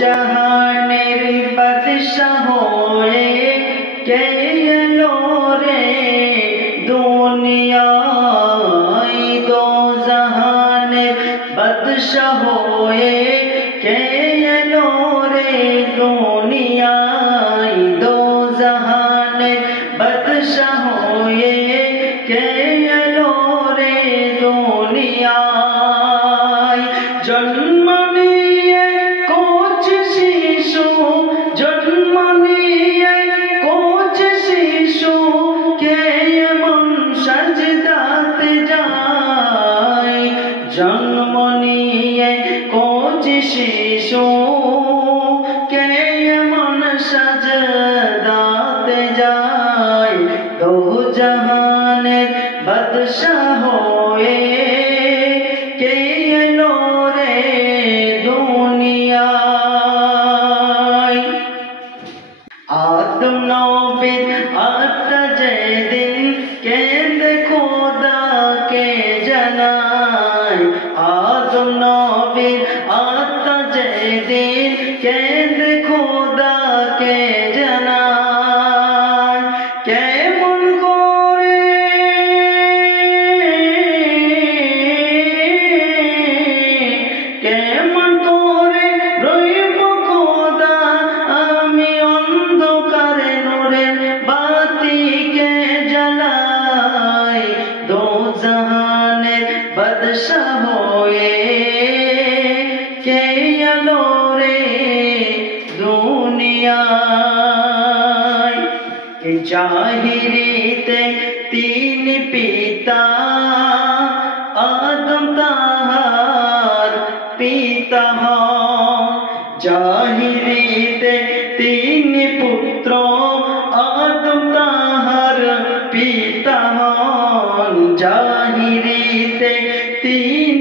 জাহানের বাদশাহ হয়ে কে এলো রে দুনিয়ায় দো জাহানের বাদশাহ হয়ে কে এলো রে দুনিয়ায় দো জাহানের বাদশাহ হয়ে কে এলো রে দুনিয়ায় জন্ম নিয়ে কোচ শিশু জন্ম নিয়ে কোচ শিশু কে এমন সাজদাতে যায় জন্ম নিয়ে কোচ শিশু কে এমন সাজদাতে যায় দো জাহানের বাদশাহ হয়ে কে এলো রে দুনিয়ায় আদম নবীর আত্মা যেদিন কেঁদে খোদাকে জানায় আদম নবীর আত্মা যেদিন কেঁদে খোদাকে জানায় কেমন করে কেমন করে রইব খোদা আমি অন্ধকারে নূরের বাতিকে জ্বালাই দো জাহানের বাদশাহ হয়ে কে এলো রে দুনিয়ায় জাহিরিতে তিন পিতা আদম তাহার পিতা হন জাহিরিতে তিন পুত্র আদম তাহার পিতা হন জাহিরিতে তিন